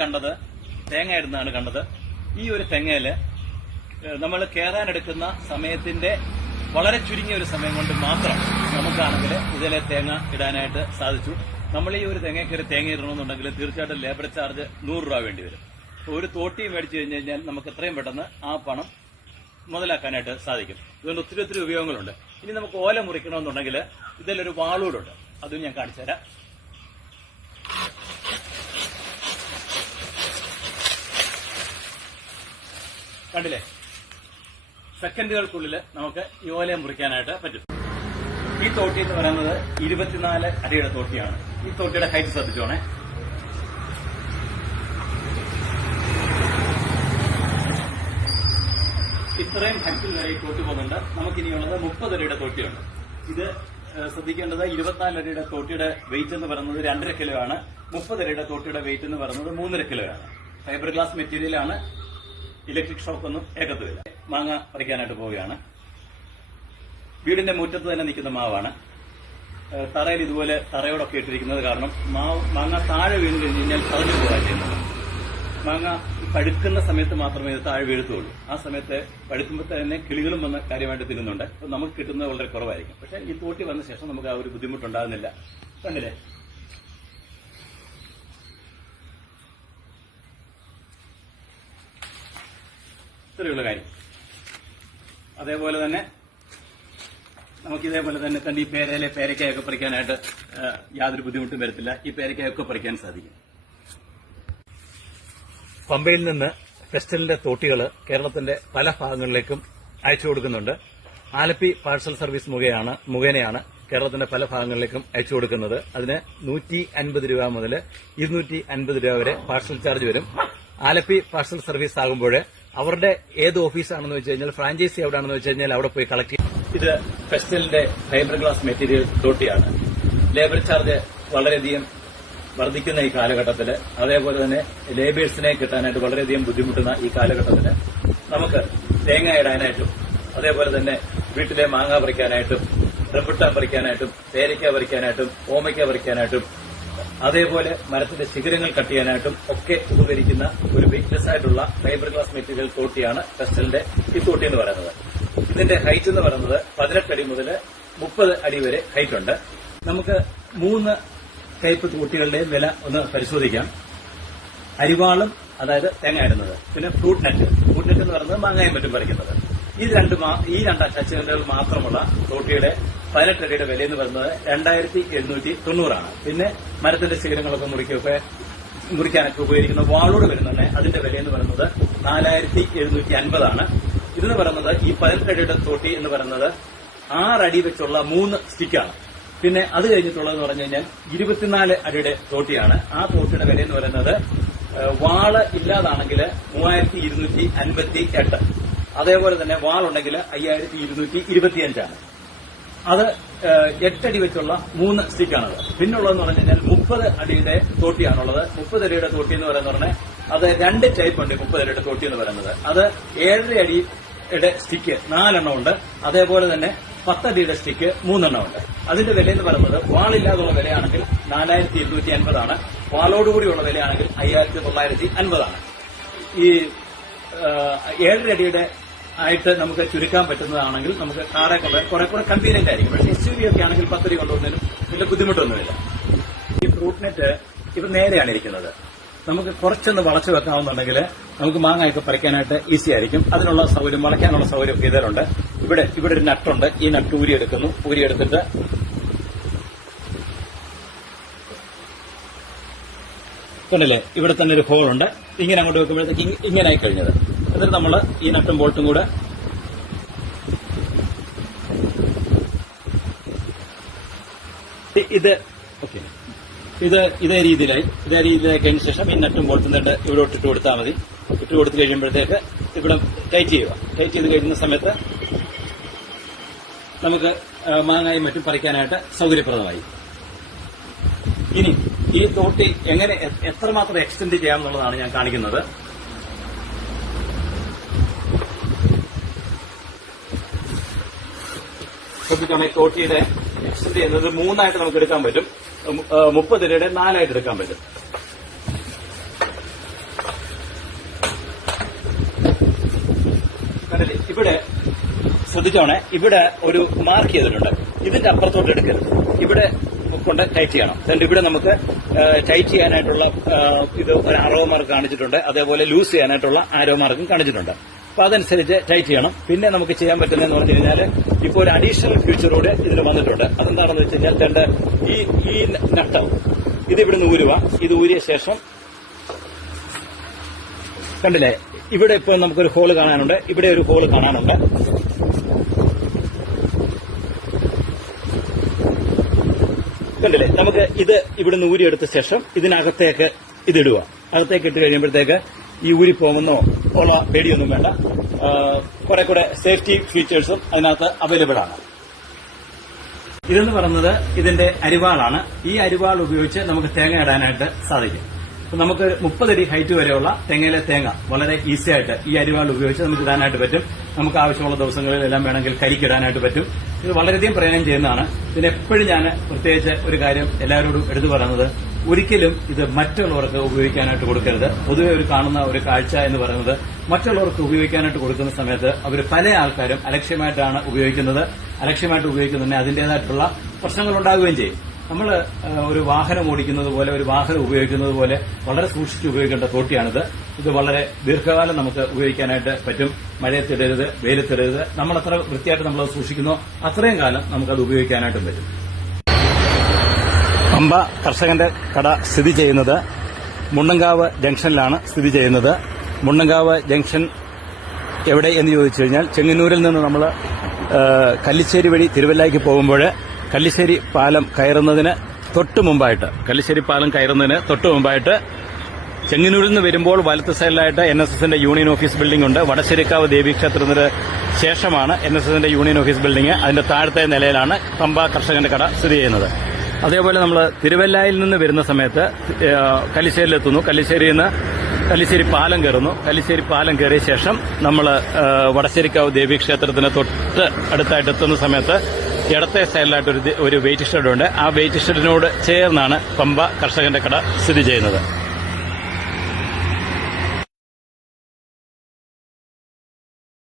കണ്ടത് തേങ്ങ ഇടുന്നതാണ് കണ്ടത്. ഈ ഒരു തെങ്ങയില് നമ്മൾ കയറാനെടുക്കുന്ന സമയത്തിന്റെ വളരെ ചുരുങ്ങിയ ഒരു സമയം കൊണ്ട് മാത്രം നമുക്കാണെങ്കിൽ ഇതിലെ തേങ്ങ ഇടാനായിട്ട് സാധിച്ചു. നമ്മൾ ഈ ഒരു തെങ്ങ കയറി തേങ്ങ ഇടണമെന്നുണ്ടെങ്കിൽ തീർച്ചയായിട്ടും ലേബർ ചാർജ് 100 രൂപ വേണ്ടി വരും. ഒരു തോട്ടി മേടിച്ചു കഴിഞ്ഞാൽ നമുക്ക് എത്രയും പെട്ടെന്ന് ആ പണം മുതലാക്കാനായിട്ട് സാധിക്കും. ഇതുകൊണ്ട് ഒത്തിരി ഉപയോഗങ്ങളുണ്ട്. ഇനി നമുക്ക് ഓല മുറിക്കണമെന്നുണ്ടെങ്കിൽ ഇതിലൊരു വാളൂടുണ്ട്, അതും ഞാൻ കാണിച്ചു തരാം. കണ്ടില്ലേ, സെക്കൻഡുകൾക്കുള്ളിൽ നമുക്ക് ഈ ഓല മുറിക്കാനായിട്ട് പറ്റും. ഈ തോട്ടി എന്ന് പറയുന്നത് 24 അടിയുടെ തോട്ടിയാണ്. ഈ തോട്ടിയുടെ ഹൈറ്റ് ശ്രദ്ധിച്ചോണേ. ഇത്രയും ഹൈറ്റിൽ വരെ ഈ തോട്ടി പോകുന്നുണ്ട്. നമുക്കിനിയുള്ളത് 30 അടിയുടെ തോട്ടിയുണ്ട്. ഇത് ശ്രദ്ധിക്കേണ്ടത് 24 അടിയുടെ തോട്ടിയുടെ വെയിറ്റ് എന്ന് പറയുന്നത് 2.5 കിലോ ആണ്. 30 അടിയുടെ തോട്ടിയുടെ വെയിറ്റ് എന്ന് പറയുന്നത് 3.5 കിലോ ആണ്. ഫൈബർ ഗ്ലാസ് മെറ്റീരിയലാണ്. ഇലക്ട്രിക് ഷോക്ക് ഒന്നും ഏകത്വമില്ല. മാങ്ങ പറിക്കാനായിട്ട് പോവുകയാണ്. വീടിന്റെ മുറ്റത്ത് തന്നെ നിൽക്കുന്ന മാവാണ്. തറയിൽ ഇതുപോലെ തറയോടൊക്കെ ഇട്ടിരിക്കുന്നത് കാരണം മാങ്ങ താഴെ വീണ് കഴിഞ്ഞ് കഴിഞ്ഞാൽ തറഞ്ഞു പോകാൻ ചെയ്യുന്നത്. മാങ്ങ പഴുക്കുന്ന സമയത്ത് മാത്രമേ ഇത് താഴെ വീഴത്തുള്ളൂ. ആ സമയത്ത് പഴുക്കുമ്പോൾ തന്നെ കിളികളും വന്ന് കാര്യമായിട്ട് തിന്നുന്നുണ്ട്. അപ്പോൾ നമുക്ക് കിട്ടുന്നത് വളരെ കുറവായിരിക്കും. പക്ഷെ ഈ തോട്ടി വന്ന ശേഷം നമുക്ക് ആ ഒരു ബുദ്ധിമുട്ടുണ്ടാകുന്നില്ല. കണ്ടില്ലേ, ഇത്രയുള്ള കാര്യം. അതേപോലെ തന്നെ നമുക്കിതേപോലെ തന്നെ ഈ പേരയിലെ പേരയ്ക്കായൊക്കെ പറിക്കാനായിട്ട് യാതൊരു ബുദ്ധിമുട്ടും വരത്തില്ല. ഈ പേരയ്ക്കായൊക്കെ പറിക്കാൻ സാധിക്കും. പമ്പയിൽ നിന്ന് ഫെസ്റ്റലിന്റെ തോട്ടികൾ കേരളത്തിന്റെ പല ഭാഗങ്ങളിലേക്കും അയച്ചു കൊടുക്കുന്നുണ്ട്. ആലപ്പി പാഴ്സൽ സർവീസ് മുഖേനയാണ് കേരളത്തിന്റെ പല ഭാഗങ്ങളിലേക്കും അയച്ചു കൊടുക്കുന്നത്. അതിന് 150 രൂപ മുതൽ 250 രൂപ വരെ പാഴ്സൽ ചാർജ് വരും. ആലപ്പി പാഴ്സൽ സർവീസ് ആകുമ്പോൾ അവരുടെ ഏത് ഓഫീസാണെന്ന് വെച്ച് കഴിഞ്ഞാൽ, ഫ്രാഞ്ചൈസി എവിടെയാണെന്ന് വെച്ച് കഴിഞ്ഞാൽ അവിടെ പോയി കളക്ട് ചെയ്യും. ഇത് ഫെസ്റ്റലിന്റെ ഫൈബർ ഗ്ലാസ് മെറ്റീരിയൽ തോട്ടിയാണ്. ലേബർ ചാർജ് വളരെയധികം വർദ്ധിക്കുന്ന ഈ കാലഘട്ടത്തിൽ, അതേപോലെ തന്നെ ലേബേഴ്സിനെ കിട്ടാനായിട്ട് വളരെയധികം ബുദ്ധിമുട്ടുന്ന ഈ കാലഘട്ടത്തിൽ നമുക്ക് തേങ്ങ ഇടാനായിട്ടും അതേപോലെ തന്നെ വീട്ടിലെ മാങ്ങ പറിക്കാനായിട്ടും റംബുട്ടാൻ പറിക്കാനായിട്ടും പേരയ്ക്ക പറിക്കാനായിട്ടും ഓമയ്ക്ക പറിക്കാനായിട്ടും അതേപോലെ മരത്തിന്റെ ശിഖരങ്ങൾ കട്ട് ചെയ്യാനായിട്ടും ഒക്കെ ഉപകരിക്കുന്ന ഒരു വെയിറ്റ്ലെസ് ആയിട്ടുള്ള ഫൈബർ ഗ്ലാസ് മെറ്റീരിയൽ തോട്ടിയാണ് ഫെസ്റ്റലിന്റെ ഈ തോട്ടി എന്ന് പറയുന്നത്. ഇതിന്റെ ഹൈറ്റ് എന്ന് പറയുന്നത് 18 അടി മുതൽ 30 അടി വരെ ഹൈറ്റ് ഉണ്ട്. നമുക്ക് 3 ടൈപ്പ് തോട്ടികളുടെയും വില ഒന്ന് പരിശോധിക്കാം. അരിവാളും, അതായത് തേങ്ങ ഇടുന്നത്, പിന്നെ ഫ്രൂട്ട് നെറ്റ് എന്ന് പറയുന്നത് മാങ്ങയും മറ്റും പറിക്കുന്നത്. ഈ രണ്ട് അറ്റാച്ച്മെന്റുകൾ മാത്രമുള്ള തോട്ടിയുടെ 18 അടിയുടെ വില എന്ന് പറയുന്നത് 2790 ആണ്. പിന്നെ മരത്തിന്റെ ശിഖരങ്ങളൊക്കെ മുറിക്കാനൊക്കെ ഉപയോഗിക്കുന്ന വാളോട് വരുന്നുണ്ട്. അതിന്റെ വില എന്ന് പറയുന്നത് 4750 ആണ്. ഇതെന്ന് പറയുന്നത് ഈ 18 അടിയുടെ തോട്ടി എന്ന് പറയുന്നത് 6 അടി വെച്ചുള്ള 3 സ്റ്റിക്കാണ്. പിന്നെ അത് കഴിഞ്ഞിട്ടുള്ളതെന്ന് പറഞ്ഞു കഴിഞ്ഞാൽ 24 അടിയുടെ തോട്ടിയാണ്. ആ തോട്ടിയുടെ വില എന്ന് പറയുന്നത് വാള് ഇല്ലാതാണെങ്കിൽ 3258. അതേപോലെ തന്നെ വാളുണ്ടെങ്കിൽ 5225 ആണ്. അത് 8 അടി വെച്ചുള്ള 3 സ്റ്റിക്കാണത്. പിന്നുള്ളതെന്ന് പറഞ്ഞു കഴിഞ്ഞാൽ 30 അടിയുടെ തോട്ടിയാണുള്ളത്. 30 അടിയുടെ തോട്ടി എന്ന് പറയുന്നത് അത് 2 ടൈപ്പ് ഉണ്ട്. 30 അടിയുടെ തോട്ടി എന്ന് പറയുന്നത് അത് 7 അടിയുടെ സ്റ്റിക്ക് 4 ഉണ്ട്. അതേപോലെ തന്നെ 10 അടിയുടെ സ്റ്റിക്ക് 3 ഉണ്ട്. അതിന്റെ വില എന്ന് പറയുന്നത് വാളില്ലാതുള്ള വിലയാണെങ്കിൽ 4250 ആണ്. വാളോടുകൂടിയുള്ള വിലയാണെങ്കിൽ 5950 ആണ്. ഈ 7 അടിയുടെ ആയിട്ട് നമുക്ക് ചുരുക്കാൻ പറ്റുന്നതാണെങ്കിൽ നമുക്ക് കാറെ കുറെ കൺവീനിയന്റ് ആയിരിക്കും. പക്ഷേ SUV ഒക്കെ ആണെങ്കിൽ 10 അടി കൊണ്ടുവന്നതിനും വലിയ ബുദ്ധിമുട്ടൊന്നുമില്ല. ഈ ഫ്രൂട്ട് നെറ്റ് ഇപ്പൊ നേരെയാണ് ഇരിക്കുന്നത്. നമുക്ക് കുറച്ചൊന്ന് വളച്ചു വെക്കാവുന്നുണ്ടെങ്കിൽ നമുക്ക് മാങ്ങയൊക്കെ പറിക്കാനായിട്ട് ഈസി ആയിരിക്കും. അതിനുള്ള സൗകര്യം, വളയ്ക്കാനുള്ള സൗകര്യം ഒക്കെ ഇതിലുണ്ട്. ഇവിടെ ഒരു നട്ടുണ്ട്. ഈ നട്ട് ഊരിയെടുത്തിട്ട് കണ്ടില്ലേ, ഇവിടെ തന്നെ ഒരു ഹോളുണ്ട്. ഇങ്ങനെ അങ്ങോട്ട് വെക്കുമ്പോഴത്തേക്ക് ഇങ്ങനെ ആയി കഴിഞ്ഞത്. എന്നിട്ട് നമ്മൾ ഈ നട്ടും ബോൾട്ടും കൂടെ ഇതേ രീതിയിലായി കഴിഞ്ഞ ശേഷം ഈ നട്ടും ബോൾട്ടും തന്നെ ഇവിടെ ഇട്ട് കൊടുത്താൽ മതി. ഇട്ട് കൊടുത്തു കഴിയുമ്പോഴത്തേക്ക് ഇവിടെ ടൈറ്റ് ചെയ്യുക. ടൈറ്റ് ചെയ്ത് കഴിയുന്ന സമയത്ത് നമുക്ക് മാങ്ങായും മറ്റും പറിക്കാനായിട്ട് സൗകര്യപ്രദമായി. ഇനി ഈ തോട്ടി എങ്ങനെ എത്രമാത്രം എക്സ്റ്റെൻഡ് ചെയ്യാമെന്നുള്ളതാണ് ഞാൻ കാണിക്കുന്നത്. ശ്രദ്ധിക്കണം, ഈ തോട്ടിയുടെ എക്സ്റ്റെൻഡ് ചെയ്യുന്നത് 3 നമുക്ക് എടുക്കാൻ പറ്റും. 30 അടിയുടെ 4 എടുക്കാൻ പറ്റും. കണ്ടില്ലേ, ഇവിടെ ശ്രദ്ധിച്ചോണേ, ഇവിടെ ഒരു മാർക്ക് ചെയ്തിട്ടുണ്ട്. ഇതിന്റെ അപ്പുറത്തോട്ട് എടുക്കരുത്, ഇവിടെ കൊണ്ട് ടൈറ്റ് ചെയ്യണം. എന്നിട്ട് ഇവിടെ നമുക്ക് ടൈറ്റ് ചെയ്യാനായിട്ടുള്ള ഇത് ഒരു ആരോ മാർക്ക് കാണിച്ചിട്ടുണ്ട്, അതേപോലെ ലൂസ് ചെയ്യാനായിട്ടുള്ള ആരോ മാർക്കും കാണിച്ചിട്ടുണ്ട്. അപ്പൊ അതനുസരിച്ച് ടൈറ്റ് ചെയ്യണം. പിന്നെ നമുക്ക് ചെയ്യാൻ പറ്റുന്നതെന്ന് പറഞ്ഞു കഴിഞ്ഞാൽ ഇപ്പോൾ ഒരു അഡീഷണൽ ഫീച്ചറൂടെ ഇതിൽ വന്നിട്ടുണ്ട്. അതെന്താണെന്ന് വെച്ച് കഴിഞ്ഞാൽ ഈ നട്ടം ഇത് ഇവിടുന്ന് ഊരുക. ഇത് ഊരിയ ശേഷം കണ്ടില്ലേ, ഇവിടെ ഇപ്പോൾ നമുക്കൊരു ഹോള് കാണാനുണ്ട്, ഇവിടെ ഒരു ഹോള് കാണാനുണ്ട്. കണ്ടില്ലേ, നമുക്ക് ഇത് ഇവിടുന്ന് ഊരിയെടുത്ത ശേഷം ഇതിനകത്തേക്ക് ഇതിടുക. അകത്തേക്ക് ഇട്ട് കഴിയുമ്പോഴത്തേക്ക് ഈ ഊരി പോകുന്നോ ഉള്ള പേടിയൊന്നും വേണ്ട. കുറെ കൂടെ സേഫ്റ്റി ഫീച്ചേഴ്സും അതിനകത്ത് അവൈലബിൾ ആണ്. ഇതെന്ന് പറയുന്നത് ഇതിന്റെ അരിവാളാണ്. ഈ അരിവാൾ ഉപയോഗിച്ച് നമുക്ക് തേങ്ങ ഇടാനായിട്ട് സാധിക്കും. നമുക്ക് 30 അടി ഹൈറ്റ് വരെയുള്ള തെങ്ങയിലെ തേങ്ങ വളരെ ഈസി ആയിട്ട് ഈ അരിവാൾ ഉപയോഗിച്ച് നമുക്ക് ഇടാനായിട്ട് പറ്റും. നമുക്ക് ആവശ്യമുള്ള ദിവസങ്ങളിലെല്ലാം വേണമെങ്കിൽ കരിക്കിടാനായിട്ട് പറ്റും. ഇത് വളരെയധികം പ്രയോജനം ചെയ്യുന്നതാണ്. ഇതിനെപ്പോഴും ഞാൻ പ്രത്യേകിച്ച് ഒരു കാര്യം എല്ലാവരോടും എടുത്തു പറയുന്നത്, ഒരിക്കലും ഇത് മറ്റുള്ളവർക്ക് ഉപയോഗിക്കാനായിട്ട് കൊടുക്കരുത്. പൊതുവെ ഒരു കാണുന്ന ഒരു കാഴ്ച എന്ന് പറയുന്നത്, മറ്റുള്ളവർക്ക് ഉപയോഗിക്കാനായിട്ട് കൊടുക്കുന്ന സമയത്ത് അവർ പല ആൾക്കാരും അലക്ഷ്യമായിട്ടാണ് ഉപയോഗിക്കുന്നത്. അലക്ഷ്യമായിട്ട് ഉപയോഗിക്കുന്നതിന് അതിന്റേതായിട്ടുള്ള പ്രശ്നങ്ങൾ ഉണ്ടാകുകയും ചെയ്യും. നമ്മൾ ഒരു വാഹനം ഓടിക്കുന്നത് പോലെ, ഒരു വാഹനം ഉപയോഗിക്കുന്നത് പോലെ വളരെ സൂക്ഷിച്ച് ഉപയോഗിക്കേണ്ട തോട്ടിയാണിത്. ഇത് വളരെ ദീർഘകാലം നമുക്ക് ഉപയോഗിക്കാനായിട്ട് പറ്റും. മഴയത്തിടരുത്, വെയിലത്തിടരുത്. നമ്മൾ എത്ര വൃത്തിയായിട്ട് നമ്മളത് സൂക്ഷിക്കുന്നോ അത്രയും കാലം നമുക്കത് ഉപയോഗിക്കാനായിട്ടും പറ്റും. പമ്പ കർഷകന്റെ കട സ്ഥിതി ചെയ്യുന്നത് മുണ്ടങ്കാവ് ജംഗ്ഷനിലാണ് സ്ഥിതി ചെയ്യുന്നത്. മുണ്ടങ്കാവ് ജംഗ്ഷൻ എവിടെ എന്ന് ചോദിച്ചു കഴിഞ്ഞാൽ, ചെങ്ങന്നൂരിൽ നിന്ന് നമ്മൾ കല്ലിശ്ശേരി വഴി തിരുവല്ലയ്ക്ക് പോകുമ്പോൾ കല്ലിശ്ശേരി പാലം കയറുന്നതിന് തൊട്ട് മുമ്പായിട്ട് ചെങ്ങന്നൂരിൽ നിന്ന് വരുമ്പോൾ വലത്ത് സൈഡിലായിട്ട് NSSന്റെ യൂണിയൻ ഓഫീസ് ബിൽഡിംഗ് ഉണ്ട്. വടശ്ശേരിക്കാവ് ദേവീക്ഷേത്രത്തിന് ശേഷമാണ് NSSന്റെ യൂണിയൻ ഓഫീസ് ബിൽഡിംഗ്. അതിന്റെ താഴത്തെ നിലയിലാണ് പമ്പ കർഷകന്റെ കട സ്ഥിതി ചെയ്യുന്നത്. അതേപോലെ നമ്മൾ തിരുവല്ലയിൽ നിന്ന് വരുന്ന സമയത്ത് കല്ലിശ്ശേരിയിലെത്തുന്നു. കല്ലിശ്ശേരിയിൽ നിന്ന് കല്ലിശ്ശേരി പാലം കയറുന്നു. കല്ലിശ്ശേരി പാലം കയറിയ ശേഷം നമ്മൾ വടശ്ശേരിക്കാവ് ദേവീക്ഷേത്രത്തിന് തൊട്ട് അടുത്തായിട്ട് എത്തുന്ന സമയത്ത് ഇടത്തെ സൈഡിലായിട്ട് ഒരു വെയിറ്റ് ഷെഡ് ഉണ്ട്. ആ വെയിറ്റ് ഷെഡിനോട് ചേർന്നാണ് പമ്പ കർഷകന്റെ കട സ്ഥിതി ചെയ്യുന്നത്.